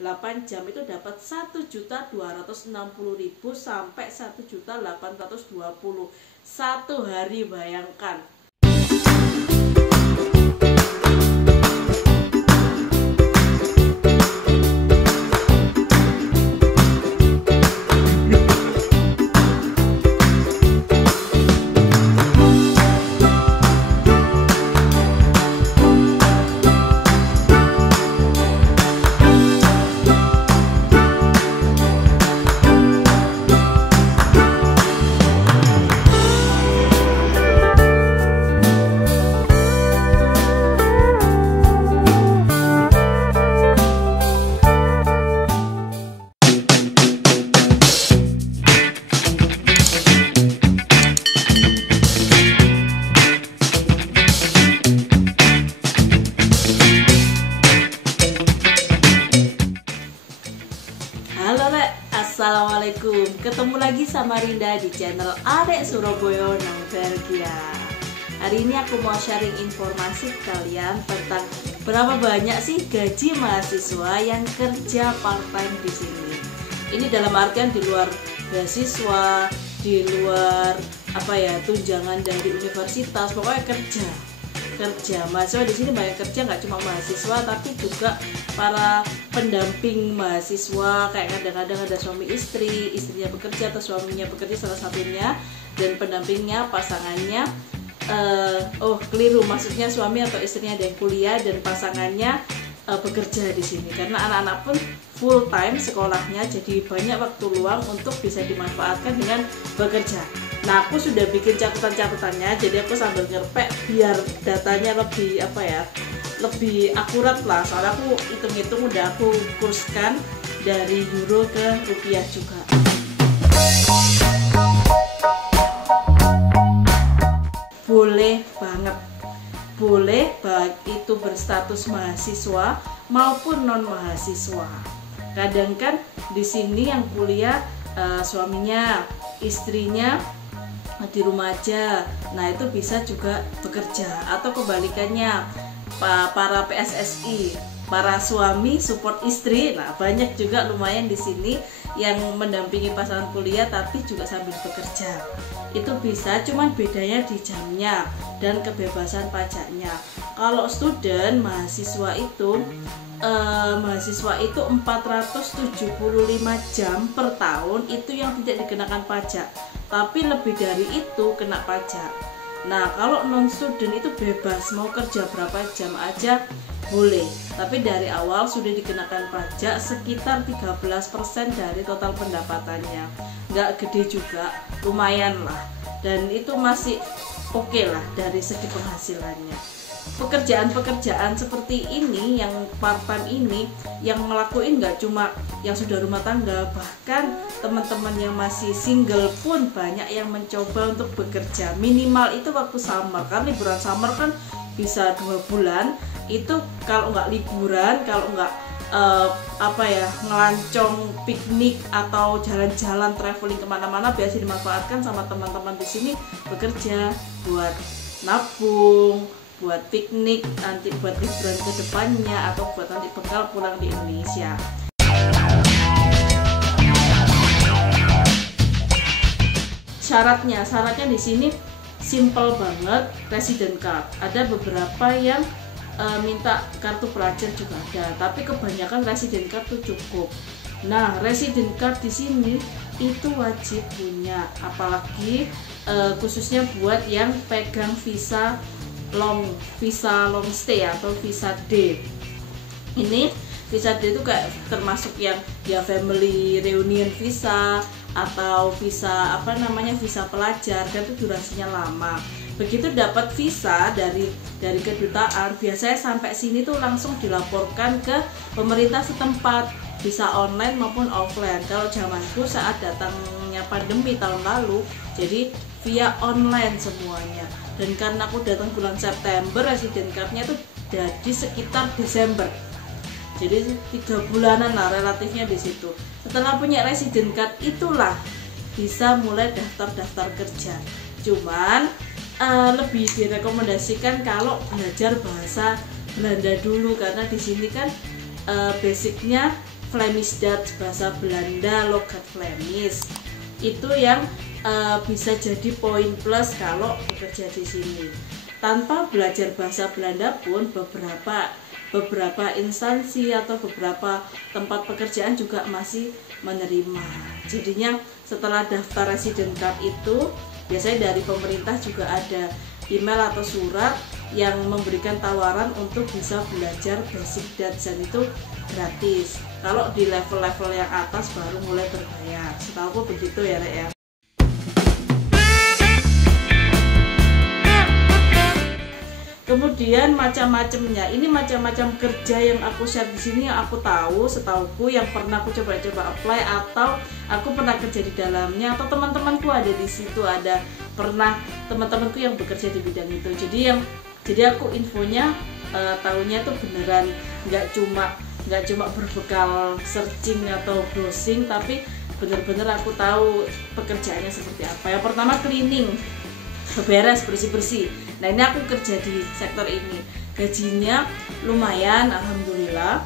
8 jam itu dapat 1.260.000 sampai 1.820.000 satu hari, bayangkan. Assalamualaikum, ketemu lagi sama Rinda di channel Adek Surabaya nang Belgia. Hari ini aku mau sharing informasi ke kalian tentang berapa banyak sih gaji mahasiswa yang kerja part time di sini. Ini dalam artian di luar beasiswa, di luar tunjangan dari universitas, pokoknya kerja mahasiswa di sini banyak kerja, nggak cuma mahasiswa tapi juga para pendamping mahasiswa, kayak kadang-kadang ada suami istri, istrinya bekerja atau suaminya bekerja salah satunya, dan pendampingnya pasangannya maksudnya suami atau istrinya ada yang kuliah dan pasangannya bekerja di sini, karena anak-anak pun full time sekolahnya, jadi banyak waktu luang untuk bisa dimanfaatkan dengan bekerja. Nah, aku sudah bikin catatan-catatannya, jadi aku sambil ngerpek biar datanya lebih lebih akurat lah. Soalnya aku hitung-hitung udah aku kurskan dari euro ke rupiah juga. Boleh banget, boleh baik itu berstatus mahasiswa maupun non mahasiswa. Kadang kan di sini yang kuliah suaminya, istrinya di rumah aja, nah itu bisa juga bekerja. Atau kebalikannya, para PSSI, para suami support istri, nah banyak juga lumayan di sini yang mendampingi pasangan kuliah tapi juga sambil bekerja. Itu bisa, cuman bedanya di jamnya dan kebebasan pajaknya. Kalau student mahasiswa itu 475 jam per tahun itu yang tidak dikenakan pajak, tapi lebih dari itu kena pajak. Nah, kalau non student itu bebas, mau kerja berapa jam aja boleh, tapi dari awal sudah dikenakan pajak sekitar 13% dari total pendapatannya. Nggak gede juga, lumayan lah, dan itu masih oke lah dari segi penghasilannya. Pekerjaan-pekerjaan seperti ini yang part-time ini yang ngelakuin nggak cuma yang sudah rumah tangga, bahkan teman-teman yang masih single pun banyak yang mencoba untuk bekerja. Minimal itu waktu summer, kan liburan summer kan bisa 2 bulan. Itu kalau nggak liburan, kalau nggak ngelancong piknik atau jalan-jalan traveling kemana-mana, biasa dimanfaatkan sama teman-teman di sini bekerja buat nabung, buat piknik, nanti buat liburan ke depannya, atau buat nanti bekal pulang di Indonesia. Syaratnya di sini simple banget, resident card. Ada beberapa yang minta kartu pelajar juga ada, tapi kebanyakan resident card itu cukup. Nah, resident card di sini itu wajib punya, apalagi khususnya buat yang pegang visa long stay atau visa D. Ini visa D itu kayak termasuk yang ya family reunion visa atau visa visa pelajar, dan itu durasinya lama. Begitu dapat visa dari kedutaan, biasanya sampai sini tuh langsung dilaporkan ke pemerintah setempat, bisa online maupun offline. Kalau zamanku saat datangnya pandemi tahun lalu, jadi via online semuanya. Dan karena aku datang bulan September, resident card-nya tuh jadi sekitar Desember. Jadi 3 bulanan lah relatifnya di situ. Setelah punya resident card itulah bisa mulai daftar kerja. Cuman lebih direkomendasikan kalau belajar bahasa Belanda dulu, karena di sini kan basicnya Flemish Dutch, bahasa Belanda, logat Flemish. Itu yang bisa jadi poin plus kalau bekerja di sini. Tanpa belajar bahasa Belanda pun beberapa instansi atau beberapa tempat pekerjaan juga masih menerima. Jadinya setelah daftar resident card itu biasanya dari pemerintah juga ada email atau surat yang memberikan tawaran untuk bisa belajar basic Dutch, dan itu gratis. Kalau di level-level yang atas baru mulai berbayar. Setahu aku begitu ya, Rek ya. Kemudian macam-macamnya, ini macam-macam kerja yang aku share di sini yang aku tahu, setauku yang pernah aku coba-coba apply atau aku pernah kerja di dalamnya, atau teman-temanku ada di situ, ada pernah teman-temanku yang bekerja di bidang itu. Jadi aku infonya tahunya tuh beneran nggak cuma berbekal searching atau browsing, tapi bener-bener aku tahu pekerjaannya seperti apa. Yang pertama cleaning, beberes, bersih-bersih. Nah ini aku kerja di sektor ini, gajinya lumayan, alhamdulillah.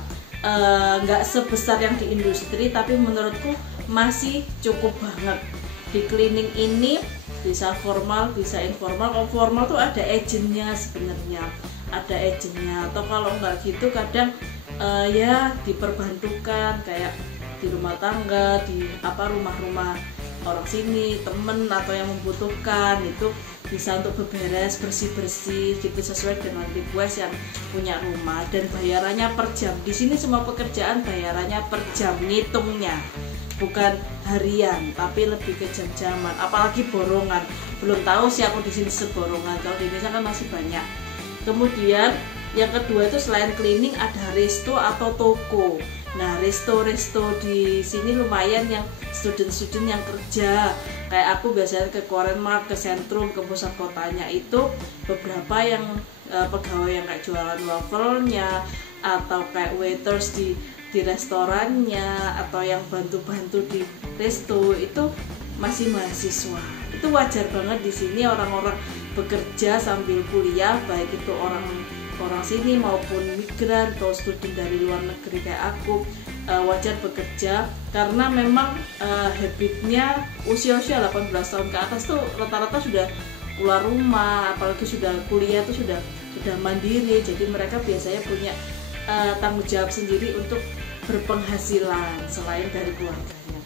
Nggak sebesar yang di industri, tapi menurutku masih cukup banget. Di cleaning ini bisa formal, bisa informal. Kalau formal tuh ada agentnya sebenarnya, atau kalau nggak gitu kadang ya diperbantukan kayak di rumah tangga, di rumah-rumah orang sini, temen atau yang membutuhkan, itu bisa untuk beberes, bersih-bersih gitu sesuai dengan request yang punya rumah. Dan bayarannya per jam. Di sini semua pekerjaan bayarannya per jam, ngitungnya bukan harian, tapi lebih ke jam-jaman. Apalagi borongan, belum tahu sih aku di sini seborongan. Kalau di Indonesia kan masih banyak. Kemudian yang kedua itu selain cleaning ada resto atau toko. Nah resto di sini lumayan yang student yang kerja. Kayak aku biasanya ke Korean Mart, ke Sentrum, ke pusat kotanya itu beberapa yang pegawai yang kayak jualan wafelnya, atau kayak waiters di restorannya, atau yang bantu-bantu di resto, itu masih mahasiswa. Itu wajar banget di sini orang-orang bekerja sambil kuliah, baik itu orang sini maupun migran atau student dari luar negeri kayak aku, wajar bekerja karena memang habitnya usia 18 tahun ke atas tuh rata-rata sudah keluar rumah, apalagi sudah kuliah tuh sudah mandiri. Jadi mereka biasanya punya tanggung jawab sendiri untuk berpenghasilan selain dari keluarganya.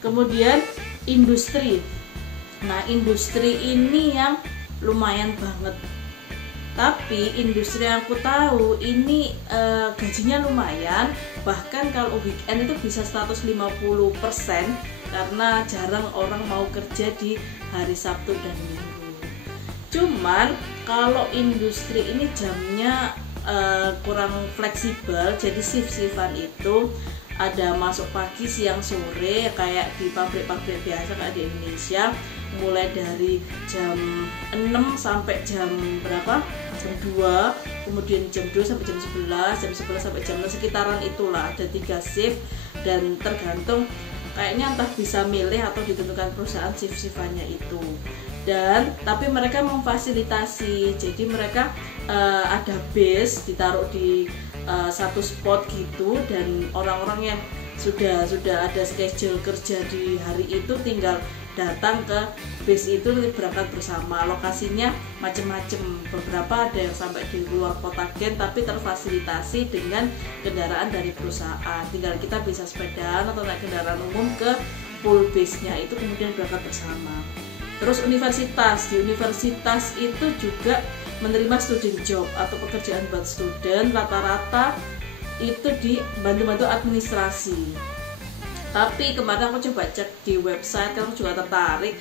Kemudian industri. Nah industri ini yang lumayan banget. Tapi industri yang aku tahu ini gajinya lumayan, bahkan kalau weekend itu bisa 150% karena jarang orang mau kerja di hari Sabtu dan Minggu. Cuman kalau industri ini jamnya kurang fleksibel, jadi shift-shiftan itu ada masuk pagi, siang, sore, kayak di pabrik-pabrik biasa kayak di Indonesia, mulai dari jam 6 sampai jam berapa? Jam 2, kemudian jam 2 sampai jam 11, jam 11 sampai jam 6, sekitaran itulah, ada 3 shift dan tergantung kayaknya entah bisa milih atau ditentukan perusahaan shift-shiftannya itu. Dan tapi mereka memfasilitasi, jadi mereka ada base ditaruh di satu spot gitu, dan orang-orang yang sudah ada schedule kerja di hari itu tinggal datang ke base itu, berangkat bersama. Lokasinya macam-macam, beberapa ada yang sampai di luar kota Gen, tapi terfasilitasi dengan kendaraan dari perusahaan. Tinggal kita bisa sepedaan atau naik kendaraan umum ke pool base-nya itu, kemudian berangkat bersama. Terus universitas, di universitas itu juga menerima student job atau pekerjaan buat student, rata-rata itu di bantu-bantu administrasi. Tapi kemarin aku coba cek di website, aku juga tertarik.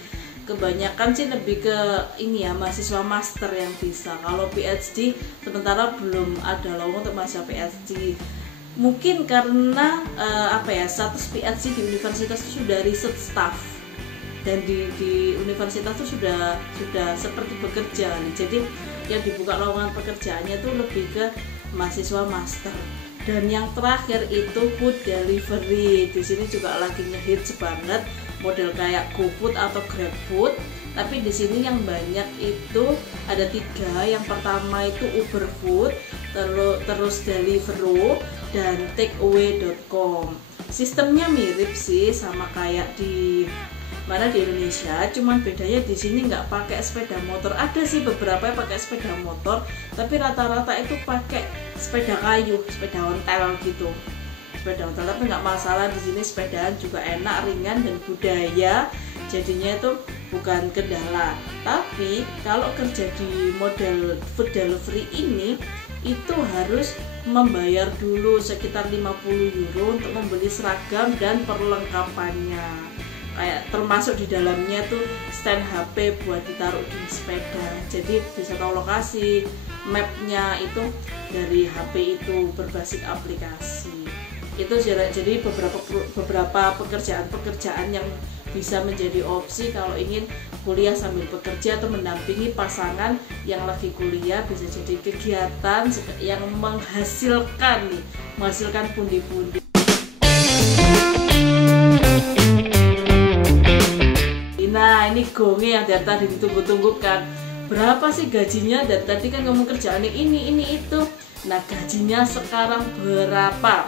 Kebanyakan sih lebih ke ini ya, mahasiswa master yang bisa. Kalau PhD sementara belum ada lowongan untuk mahasiswa PhD. Mungkin karena status PhD di universitas itu sudah research staff, dan di universitas itu sudah seperti bekerja nih. Jadi yang dibuka lowongan pekerjaannya itu lebih ke mahasiswa master. Dan yang terakhir itu food delivery. Di sini juga lagi ngehits banget, model kayak GoFood atau GrabFood. Tapi di sini yang banyak itu ada 3. Yang pertama itu UberFood, terus Deliveroo dan takeaway.com. Sistemnya mirip sih sama kayak di mana di Indonesia, cuman bedanya di sini nggak pakai sepeda motor. Ada sih beberapa yang pakai sepeda motor, tapi rata-rata itu pakai sepeda kayu, sepeda ontel gitu. Sepeda ontel, tapi nggak masalah, di sini sepedaan juga enak, ringan dan budaya, jadinya itu bukan kendala. Tapi kalau kerja di model food delivery ini itu harus membayar dulu sekitar 50 euro untuk membeli seragam dan perlengkapannya. Kayak termasuk di dalamnya tuh stand HP buat ditaruh di sepeda. Jadi bisa tahu lokasi, mapnya itu dari HP itu berbasis aplikasi. Itu jadi beberapa pekerjaan yang bisa menjadi opsi kalau ingin kuliah sambil bekerja atau mendampingi pasangan yang lagi kuliah. Bisa jadi kegiatan yang menghasilkan pundi-pundi. Nah, ini gongnya yang dari tadi ditunggu-tunggu kan. Berapa sih gajinya? Dari tadi kan ngomong kerjaan ini itu. Nah, gajinya sekarang berapa?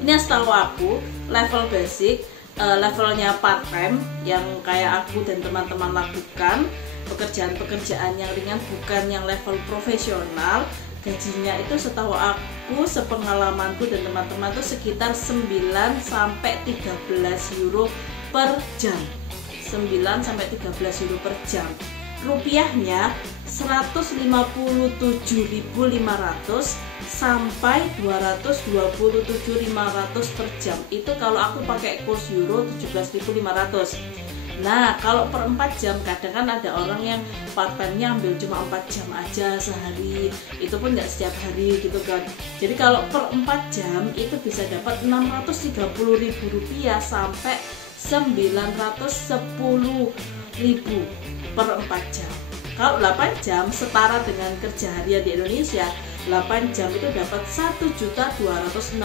Ini setahu aku level basic, levelnya part time yang kayak aku dan teman-teman lakukan, pekerjaan-pekerjaan yang ringan bukan yang level profesional. Gajinya itu setahu aku, sepengalamanku dan teman-teman itu sekitar 9 sampai 13 euro per jam. 9 sampai 13 euro per jam. Rupiahnya 157.500 sampai 227.500 per jam. Itu kalau aku pakai kurs euro 17.500. Nah, kalau per 4 jam kadang kan ada orang yang part time-nya ambil cuma 4 jam aja sehari. Itu pun nggak setiap hari gitu kan. Jadi kalau per 4 jam itu bisa dapat 630.000 rupiah sampai 910.000 per 4 jam. Kalau 8 jam setara dengan kerja harian di Indonesia, 8 jam itu dapat 1.260.000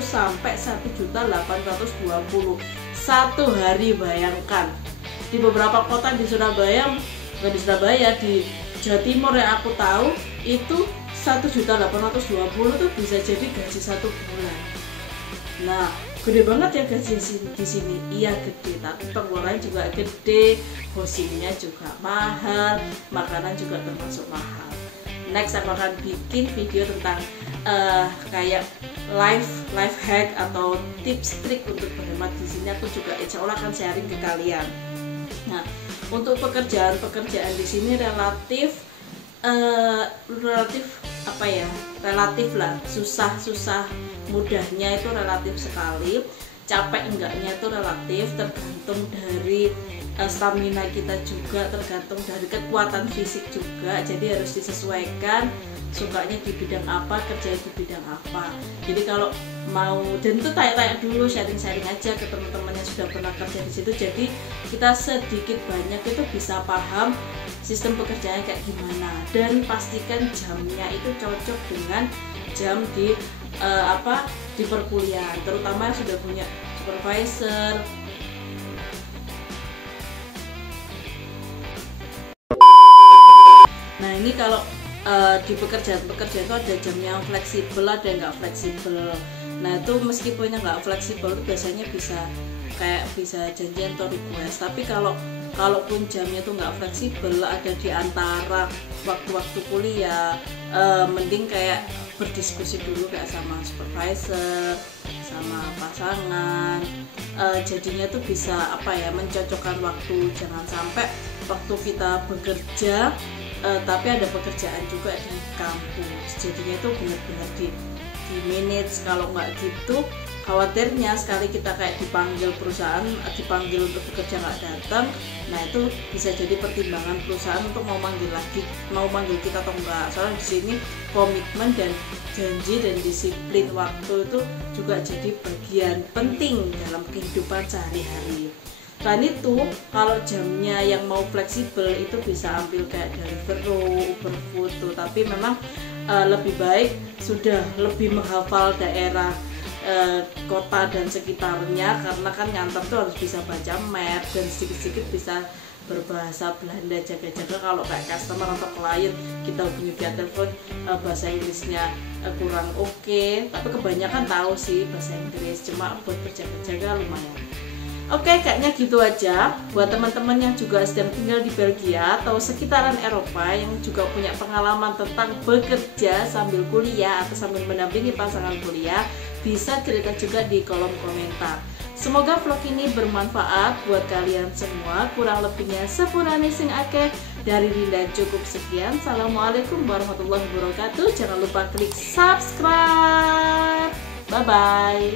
sampai 1.820.000 satu hari. Bayangkan di beberapa kota di Surabaya, bukan di Surabaya, di Jawa Timur yang aku tahu itu 1.820.000 itu bisa jadi gaji 1 bulan. Nah, gede banget ya gaji di sini. Iya gede, tapi pengeluaran juga gede, hostingnya juga mahal, makanan juga termasuk mahal. Next aku akan bikin video tentang kayak life hack atau tips trik untuk berhemat di sini. Aku juga insya Allah akan sharing ke kalian. Nah, untuk pekerjaan di sini relatif susah mudahnya itu relatif sekali, capek enggaknya itu relatif, tergantung dari stamina kita juga, tergantung dari kekuatan fisik juga. Jadi harus disesuaikan sukanya di bidang apa, kerja di bidang apa. Jadi kalau mau, dan itu tanya-tanya dulu, sharing-sharing aja ke teman-teman yang sudah pernah kerja di situ. Jadi kita sedikit banyak itu bisa paham sistem pekerjaannya kayak gimana, dan pastikan jamnya itu cocok dengan jam di di perkuliahan, terutama yang sudah punya supervisor. Nah, ini kalau di pekerjaan itu ada jamnya yang fleksibel, ada yang nggak fleksibel. Nah, itu meskipun yang nggak fleksibel itu biasanya bisa janjian atau request. Tapi kalaupun jamnya itu nggak fleksibel, ada di antara waktu-waktu kuliah, mending kayak berdiskusi dulu kayak sama supervisor, sama pasangan. Jadinya tuh bisa mencocokkan waktu. Jangan sampai waktu kita bekerja tapi ada pekerjaan juga di kampus. Jadinya itu benar-benar di manage. Kalau nggak gitu, khawatirnya sekali kita kayak dipanggil untuk bekerja nggak datang, nah itu bisa jadi pertimbangan perusahaan untuk mau manggil kita atau enggak. Soalnya di sini komitmen dan janji dan disiplin waktu itu juga jadi bagian penting dalam kehidupan sehari-hari. Selain itu, kalau jamnya yang mau fleksibel itu bisa ambil kayak dari Uber Food, tapi memang lebih baik sudah lebih menghafal daerah kota dan sekitarnya, karena kan ngantor tuh harus bisa baca map dan sedikit-sedikit bisa berbahasa Belanda, jaga-jaga kalau kayak customer atau klien kita hubungi via telepon bahasa Inggrisnya kurang oke, tapi kebanyakan tahu sih bahasa Inggris, cuma buat berjaga-jaga lumayan. Oke, kayaknya gitu aja buat teman-teman yang juga sedang tinggal di Belgia atau sekitaran Eropa yang juga punya pengalaman tentang bekerja sambil kuliah atau sambil mendampingi pasangan kuliah, bisa cerita juga di kolom komentar. Semoga vlog ini bermanfaat buat kalian semua. Kurang lebihnya sepurane sing akeh. Dari Linda cukup sekian. Assalamualaikum warahmatullahi wabarakatuh. Jangan lupa klik subscribe. Bye bye.